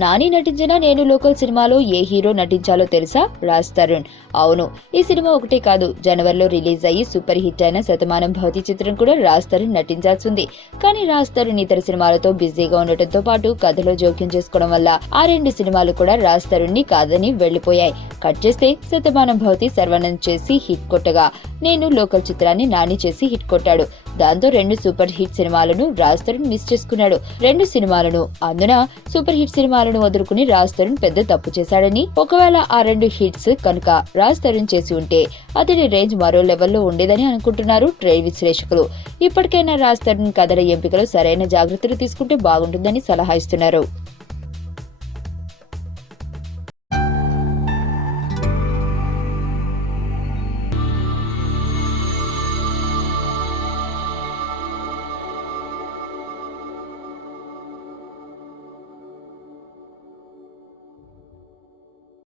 నాని నటించిన నేను లోకల్ సినిమాలో ఏ హీరో నటించాలో తెలుసా? రాజ్ తరుణ్. అవును, ఈ సినిమా ఒకటే కాదు, జనవరిలో రిలీజ్ అయ్యి సూపర్ హిట్ అయిన శతమానం భవతి చిత్రం కూడా రాజ్ తరుణ్ నటించాల్సింది. కానీ రాజ్ తరుణ్ ఇతర సినిమాలతో బిజీగా ఉండటంతో పాటు కథలో జోక్యం చేసుకోవడం వల్ల ఆ 2 సినిమాలు కూడా రాజ్ తరుణ్ ని కాదని వెళ్లిపోయాయి. కట్ చేస్తే శతమానం భవతి సర్వనంద్ చేసి హిట్ కొట్టగా, నేను లోకల్ చిత్రాన్ని నాని చేసి హిట్ కొట్టాడు. దాంతో 2 సూపర్ హిట్ సినిమాలను రాజ్ తరుణ్ మిస్ చేసుకున్నాడు. 2 సినిమాలను, అందున సూపర్ హిట్ సినిమాలను వదులుకుని రాజ్ తరుణ్ పెద్ద తప్పు చేశాడని, ఒకవేళ ఆ 2 హిట్స్ కనుక రాజ్ తరుణ్ చేసి ఉంటే అతడి రేంజ్ మరో లెవెల్లో ఉండేదని అనుకుంటున్నారు ట్రేడ్ విశ్లేషకులు. ఇప్పటికైనా రాజ్ తరుణ్ కథల ఎంపికలో సరైన జాగ్రత్తలు తీసుకుంటే బాగుంటుందని సలహా ఇస్తున్నారు.